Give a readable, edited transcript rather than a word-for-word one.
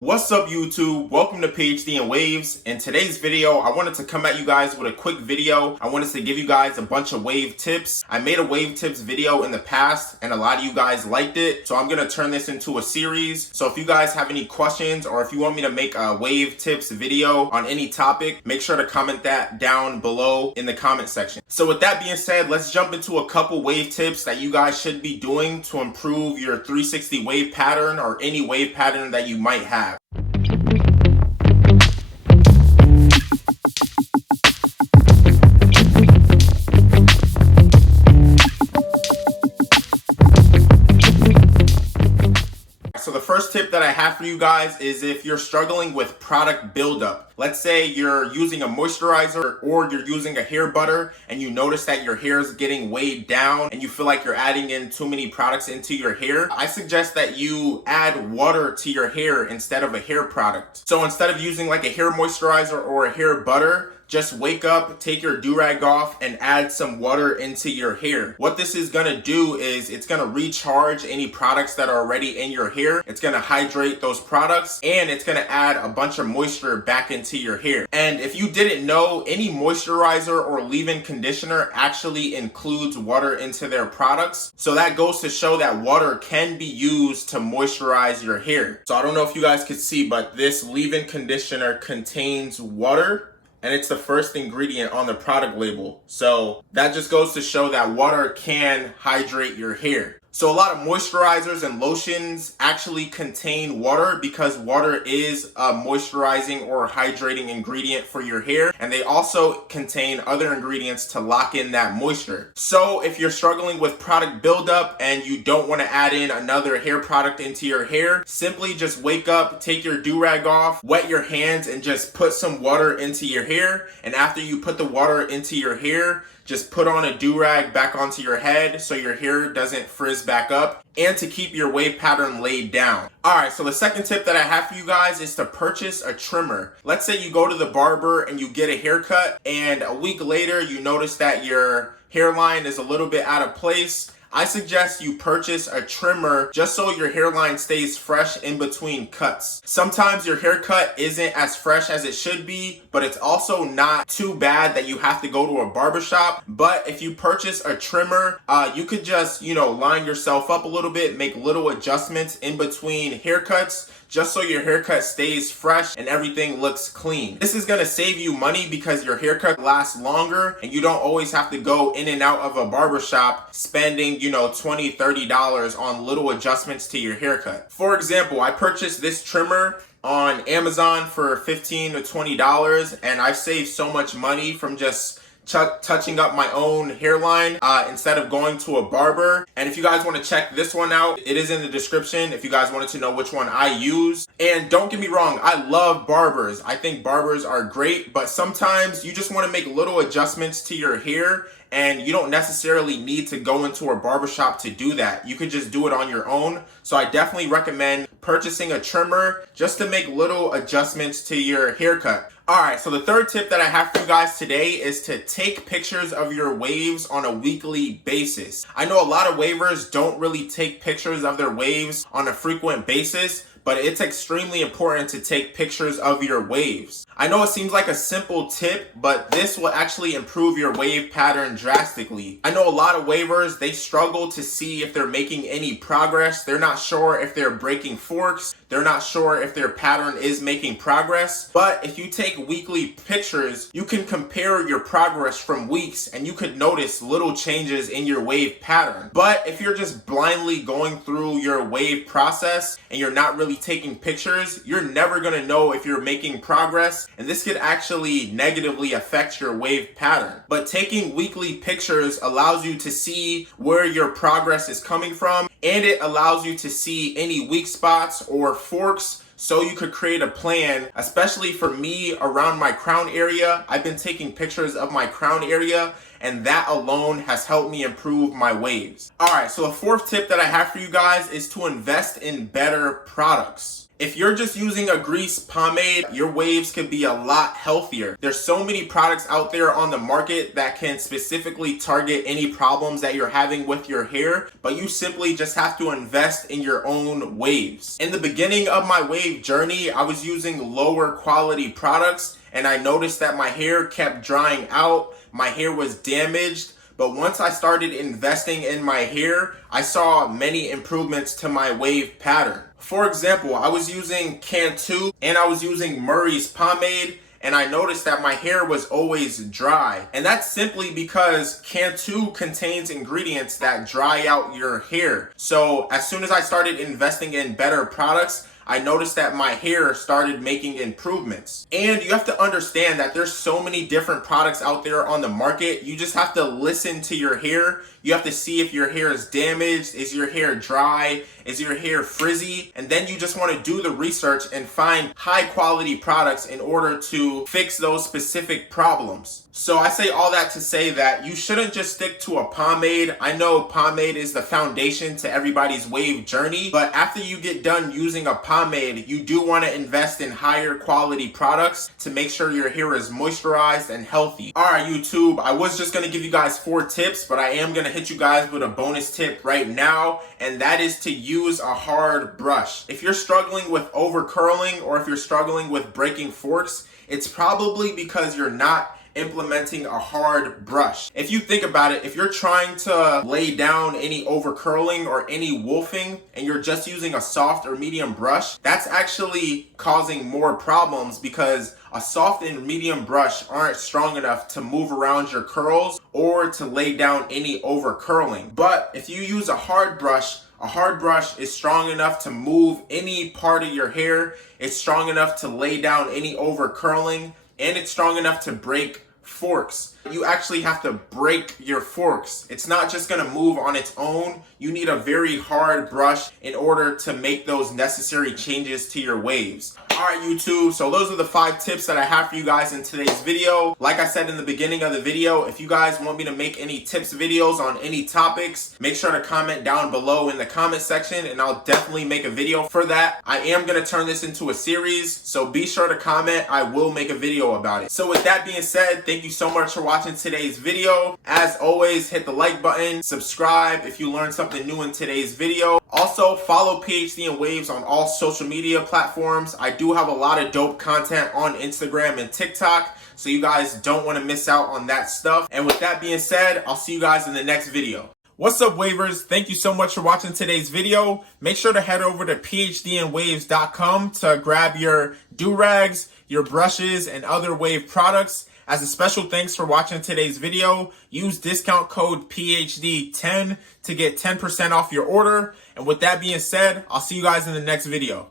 What's up YouTube? Welcome to PhD and Waves. In today's video, I wanted to come at you guys with a quick video. I wanted to give you guys a bunch of wave tips. I made a wave tips video in the past and a lot of you guys liked it. So I'm going to turn this into a series. So if you guys have any questions or if you want me to make a wave tips video on any topic, make sure to comment that down below in the comment section. So with that being said, let's jump into a couple wave tips that you guys should be doing to improve your 360 wave pattern or any wave pattern that you might have. So the first tip that I have for you guys is if you're struggling with product buildup. Let's say you're using a moisturizer or you're using a hair butter and you notice that your hair is getting weighed down and you feel like you're adding in too many products into your hair. I suggest that you add water to your hair instead of a hair product. So instead of using like a hair moisturizer or a hair butter, just wake up, take your Durag off, and add some water into your hair. What this is gonna do is it's gonna recharge any products that are already in your hair. It's gonna hydrate those products, and it's gonna add a bunch of moisture back into your hair. And if you didn't know, any moisturizer or leave-in conditioner actually includes water into their products. So that goes to show that water can be used to moisturize your hair. So I don't know if you guys could see, but this leave-in conditioner contains water. And it's the first ingredient on the product label. So that just goes to show that water can hydrate your hair. So a lot of moisturizers and lotions actually contain water because water is a moisturizing or hydrating ingredient for your hair. And they also contain other ingredients to lock in that moisture. So if you're struggling with product buildup and you don't want to add in another hair product into your hair, simply just wake up, take your Durag off, wet your hands, and just put some water into your hair. And after you put the water into your hair, just put on a Durag back onto your head so your hair doesn't frizz back up and to keep your wave pattern laid down. Alright, so the second tip that I have for you guys is to purchase a trimmer. Let's say you go to the barber and you get a haircut and a week later you notice that your hairline is a little bit out of place. I suggest you purchase a trimmer just so your hairline stays fresh in between cuts. Sometimes your haircut isn't as fresh as it should be, but it's also not too bad that you have to go to a barbershop. But if you purchase a trimmer, you could just, line yourself up a little bit, make little adjustments in between haircuts, just so your haircut stays fresh and everything looks clean. This is gonna save you money because your haircut lasts longer and you don't always have to go in and out of a barbershop spending, $20, $30 on little adjustments to your haircut. For example, I purchased this trimmer on Amazon for $15 to $20 and I've saved so much money from just touching up my own hairline instead of going to a barber. And if you guys want to check this one out, it is in the description if you guys wanted to know which one I use. And don't get me wrong, I love barbers. I think barbers are great, but sometimes you just want to make little adjustments to your hair and you don't necessarily need to go into a barbershop to do that. You could just do it on your own. So I definitely recommend purchasing a trimmer just to make little adjustments to your haircut. Alright, so the third tip that I have for you guys today is to take pictures of your waves on a weekly basis. I know a lot of wavers don't really take pictures of their waves on a frequent basis, but it's extremely important to take pictures of your waves. I know it seems like a simple tip, but this will actually improve your wave pattern drastically. I know a lot of wavers, they struggle to see if they're making any progress. They're not sure if they're breaking forks. They're not sure if their pattern is making progress. But if you take weekly pictures, you can compare your progress from weeks and you could notice little changes in your wave pattern. But if you're just blindly going through your wave process and you're not really taking pictures, you're never gonna know if you're making progress, and this could actually negatively affect your wave pattern. But taking weekly pictures allows you to see where your progress is coming from, and it allows you to see any weak spots or forks so you could create a plan. Especially for me, around my crown area, I've been taking pictures of my crown area and that alone has helped me improve my waves. Alright, so the fourth tip that I have for you guys is to invest in better products. If you're just using a grease pomade, your waves could be a lot healthier. There's so many products out there on the market that can specifically target any problems that you're having with your hair, but you simply just have to invest in your own waves. In the beginning of my wave journey, I was using lower quality products, and I noticed that my hair kept drying out, my hair was damaged. But once I started investing in my hair, I saw many improvements to my wave pattern. For example, I was using Cantu and I was using Murray's pomade, and I noticed that my hair was always dry. And that's simply because Cantu contains ingredients that dry out your hair. So as soon as I started investing in better products, I noticed that my hair started making improvements. And you have to understand that there's so many different products out there on the market. You just have to listen to your hair. You have to see if your hair is damaged, is your hair dry, is your hair frizzy, and then you just want to do the research and find high quality products in order to fix those specific problems. So I say all that to say that you shouldn't just stick to a pomade. I know pomade is the foundation to everybody's wave journey, but after you get done using a pomade, you do want to invest in higher quality products to make sure your hair is moisturized and healthy. Alright YouTube, I was just going to give you guys 4 tips, but I am going to hit you guys with a bonus tip right now, and that is to use a hard brush. If you're struggling with over curling or if you're struggling with breaking forks, it's probably because you're not implementing a hard brush. If you think about it, if you're trying to lay down any over curling or any wolfing and you're just using a soft or medium brush, that's actually causing more problems because a soft and medium brush aren't strong enough to move around your curls or to lay down any over curling. But if you use a hard brush is strong enough to move any part of your hair, it's strong enough to lay down any over curling, and it's strong enough to break forks. You actually have to break your forks. It's not just gonna move on its own. You need a very hard brush in order to make those necessary changes to your waves. Alright YouTube, so those are the 5 tips that I have for you guys in today's video. Like I said in the beginning of the video, if you guys want me to make any tips videos on any topics, make sure to comment down below in the comment section and I'll definitely make a video for that. I am going to turn this into a series, so be sure to comment. I will make a video about it. So with that being said, thank you so much for watching today's video. As always, hit the like button, subscribe if you learned something new in today's video. Also, follow PhD and Waves on all social media platforms. I do have a lot of dope content on Instagram and TikTok, so you guys don't want to miss out on that stuff. And with that being said, I'll see you guys in the next video. What's up, wavers? Thank you so much for watching today's video. Make sure to head over to phdandwaves.com to grab your Durags, your brushes, and other wave products. As a special thanks for watching today's video, use discount code PHD10 to get 10% off your order. And with that being said, I'll see you guys in the next video.